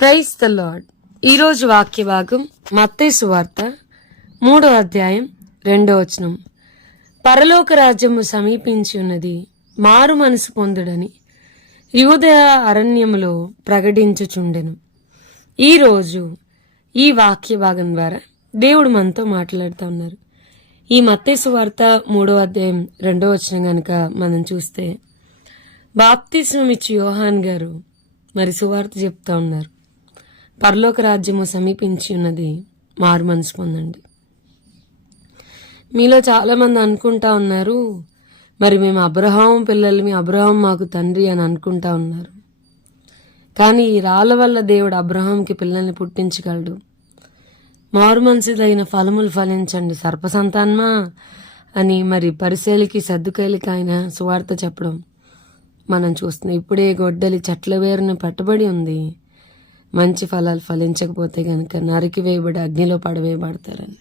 Praise the lord. ఈరోజు వాక్య భాగం మత్తయి సువార్త 3వ అధ్యాయం 2వ వచనం. పరలోక రాజ్యము సమీపించి ఉన్నది, మారు మనసు పొందుడని యూదయ అరణ్యములో ప్రకటించుచుండెను. ఈరోజు ఈ వాక్య భాగం ద్వారా దేవుడు మనతో మాట్లాడుతూ ఉన్నారు. ఈ మత్తయి సువార్త 3వ అధ్యాయం 2వ వచనం కనుక మనం చూస్తే, బాప్తిస్మం ఇచ్చి యోహాన్ గారు మరి సువార్త చెప్తా ఉన్నారు. పరలోక రాజ్యము సమీపించి ఉన్నది, మారు మనసు పొందండి. మీలో చాలామంది అనుకుంటా ఉన్నారు, మరి మేము అబ్రహాం పిల్లలమి, అబ్రహాం మాకు తండ్రి అని అనుకుంటా ఉన్నారు. కానీ ఈ రాళ్ళ వల్ల దేవుడు అబ్రహాంకి పిల్లల్ని పుట్టించగలడు. మారు మనసుదైన ఫలములు ఫలించండి సర్పసంతానమా అని మరి పరిశీలికి సద్దుకైలికి ఆయన సువార్త చెప్పడం మనం చూస్తున్నాం. ఇప్పుడే గొడ్డలి చెట్ల వేరున పెట్టబడి ఉంది, మంచి ఫలాలు ఫలించకపోతే కనుక నరికి వేయబడి అగ్నిలో పడవేయబడతారని.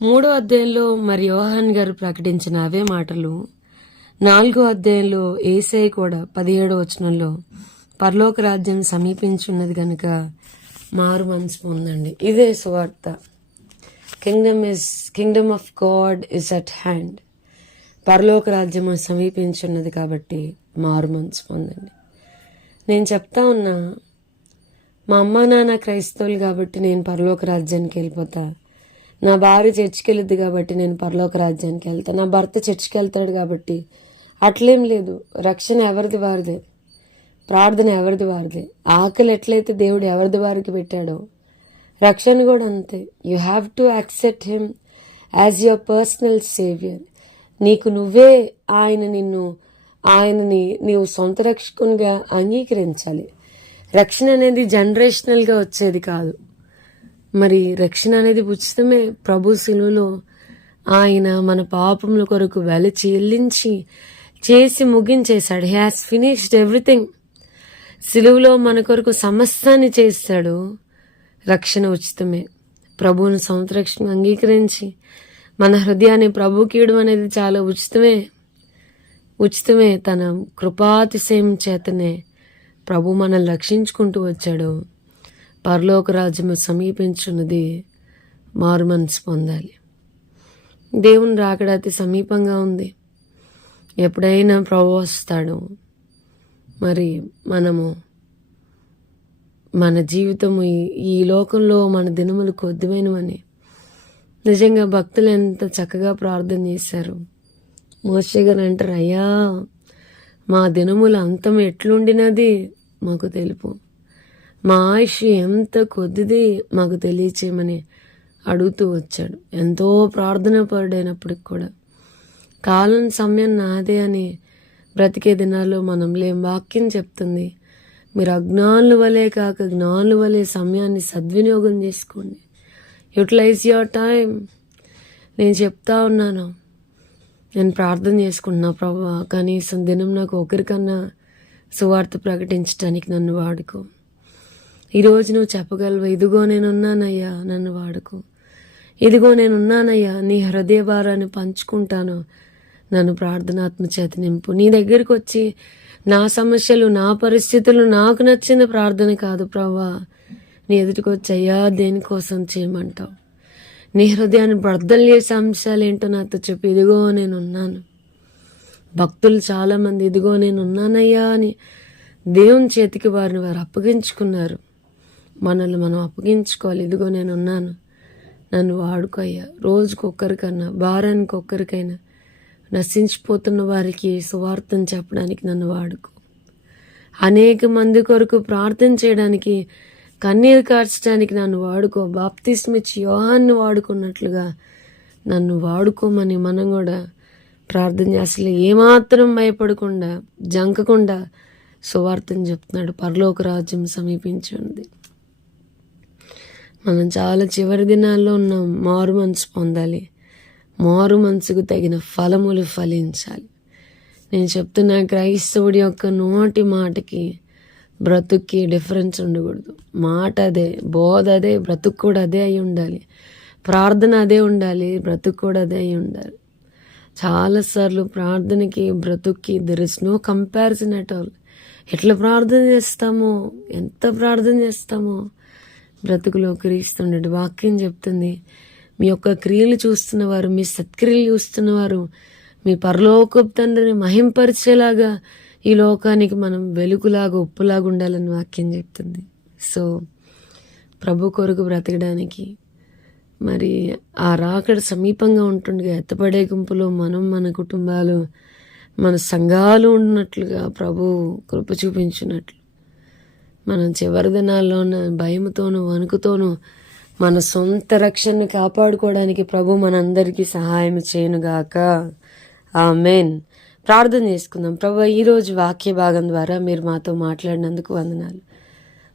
3వ అధ్యాయంలో మరి యోహాన్ గారు ప్రకటించిన అవే మాటలు 4వ అధ్యాయంలో యేసయ్య కూడా 17వ వచనంలో పరలోక రాజ్యం సమీపించున్నది కనుక మారు మనసు పొందండి. ఇదే సువార్త. Kingdom of God is at hand. పరలోక రాజ్యము సమీపించున్నది కాబట్టి మారు మనసు పొందండి. నేను చెప్తా ఉన్నా, మా అమ్మ నాన్న క్రైస్తవులు కాబట్టి నేను పరలోక రాజ్యానికి వెళ్ళిపోతా, నా భార్య చర్చికి వెళ్ళిద్ది కాబట్టి నేను పరలోక రాజ్యానికి వెళ్తా, నా భర్త చర్చికి వెళ్తాడు కాబట్టి. అట్లేం లేదు. రక్షణ ఎవరిది వారిదే, ప్రార్థన ఎవరిది వారిదే. ఆకలి ఎట్లయితే దేవుడు ఎవరిది వారికి పెట్టాడో రక్షణ కూడా అంతే. You have to accept him as your personal saviour. నీకు నువ్వే ఆయనని నీవు సొంత రక్షకునిగా అంగీకరించాలి. రక్షణ అనేది జనరేషనల్గా వచ్చేది కాదు. మరి రక్షణ అనేది ఉచితమే. ప్రభు శిలువలో ఆయన మన పాపముల కొరకు వెల చెల్లించి చేసి ముగించేశాడు. He has finished everything. శిలువలో మన కొరకు సమస్తాన్ని చేస్తాడు. రక్షణ ఉచితమే. ప్రభువును సొంత రక్షణ అంగీకరించి మన హృదయాన్ని ప్రభుకి ఇవ్వడం అనేది చాలా ఉచితమే. తన కృపాతిశయం చేతనే ప్రభు మనల్ని రక్షించుకుంటూ వచ్చాడు. పరలోక రాజ్యము సమీపించున్నది, మారు మనసు పొందాలి. దేవుని రాకడ అతి సమీపంగా ఉంది. ఎప్పుడైనా ప్రభు వస్తాడు. మరి మనము మన జీవితము ఈ లోకంలో మన దినములు కొద్దిమైనవని నిజంగా భక్తులు ఎంత చక్కగా ప్రార్థన చేశారు. మోషే గారు అంటారు, అయ్యా మా దినముల అంతం ఎట్లుండినది మాకు తెలుపు, మా ఆయుష్ ఎంత కొద్దిది మాకు తెలియచేయమని అడుగుతూ వచ్చాడు. ఎంతో ప్రార్థన పరుడైనప్పటికి కూడా కాలం సమయం నాదే అని బ్రతికే దినాల్లో మనం లేం. వాక్యం చెప్తుంది, మీరు అజ్ఞానుల వలె కాక జ్ఞానుల వలె సమయాన్ని సద్వినియోగం చేసుకోండి. Utilise your time. నేను చెప్తా ఉన్నాను, నేను ప్రార్థన చేసుకుంటున్నా, ప్రభువా కనీసం దినం నాకు ఒకరికన్నా సువార్త ప్రకటించడానికి నన్ను వాడుకో. ఈరోజు నువ్వు చెప్పగలవు, ఇదిగో నేనున్నానయ్యా నన్ను వాడుకో, ఇదిగో నేనున్నానయ్యా నీ హృదయ భారాన్ని పంచుకుంటాను, నన్ను ప్రార్థనాత్మ చేత నింపు. నీ దగ్గరికి వచ్చి నా సమస్యలు, నా పరిస్థితులు, నాకు నచ్చిన ప్రార్థన కాదు ప్రభువా, నీ ఎదుటికి వచ్చి అయ్యా దేనికోసం చేయమంటావు, నీ హృదయాన్ని బర్దలు చేసే అంశాలు ఏంటో నాతో చెప్పి, ఇదిగో నేనున్నాను. భక్తులు చాలామంది ఇదిగో నేనున్నానయ్యా అని దేవుని చేతికి వారిని వారు అప్పగించుకున్నారు. మనల్ని మనం అప్పగించుకోవాలి. ఇదిగో నేనున్నాను, నన్ను వాడుకోయ్యా. రోజుకొక్కరికన్నా, వారానికి ఒక్కరికైనా నశించిపోతున్న వారికి సువార్తను చెప్పడానికి నన్ను వాడుకో. అనేక మంది కొరకు ప్రార్థన చేయడానికి, కన్నీరు కార్చడానికి నన్ను వాడుకో. బాప్తిస్మిచ్చి యోహాన్ని వాడుకున్నట్లుగా నన్ను వాడుకోమని మనం కూడా ప్రార్థన అసలు ఏమాత్రం భయపడకుండా, జంకకుండా సువార్తను చెప్తున్నాడు. పరలోక రాజ్యం సమీపించి ఉంది. మనం చాలా చివరి దినాల్లో ఉన్నాం. మారు మనసు పొందాలి. మారు మనసుకు తగిన ఫలములు ఫలించాలి. నేను చెప్తున్నా, క్రైస్తవుడి యొక్క నోటి మాటకి బ్రతుక్కి డిఫరెన్స్ ఉండకూడదు. మాట అదే, బోధ అదే, బ్రతుకు కూడా అదే అయి ఉండాలి. ప్రార్థన అదే ఉండాలి, బ్రతుకు కూడా అదే అయి ఉండాలి. చాలాసార్లు ప్రార్థనకి బ్రతుక్కి there is no comparison at all. ఎట్లా ప్రార్థన చేస్తామో, ఎంత ప్రార్థన చేస్తామో బ్రతుకులో క్రీస్తుండడు. వాక్యం చెప్తుంది, మీ యొక్క క్రియలు చూస్తున్నవారు, మీ సత్క్రియలు చూస్తున్నవారు మీ పరలోకపు తండ్రిని మహింపరిచేలాగా ఈ లోకానికి మనం వెలుగులాగా, ఉప్పులాగా ఉండాలని వాక్యం చెప్తుంది. సో ప్రభు కొరకు బ్రతకడానికి మరి ఆ రాకడ సమీపంగా ఉంటుండగా ఎత్తపడే గుంపులో మనం, మన కుటుంబాలు, మన సంఘాలు ఉన్నట్లుగా ప్రభు కృప చూపించినట్లు మనం చివరి దినాల్లో ఉన్న భయముతోనూ వణుకుతోనూ మన సొంత రక్షణను కాపాడుకోవడానికి ప్రభు మనందరికీ సహాయం చేయనుగాక. ఆమేన్. ప్రార్థన చేసుకుందాం. ప్రభు, ఈరోజు వాక్య భాగం ద్వారా మీరు మాతో మాట్లాడినందుకు వందనాలు.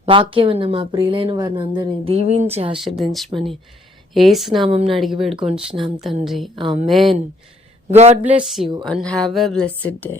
వాక్యం అన్న మా ప్రియులైన వారిని అందరినీ దీవించి ఆశీర్వదించమని యేసు నామమున అడిగి వేడుకొంచున్నాం తండ్రి. ఆమేన్. God bless you and have a blessed day.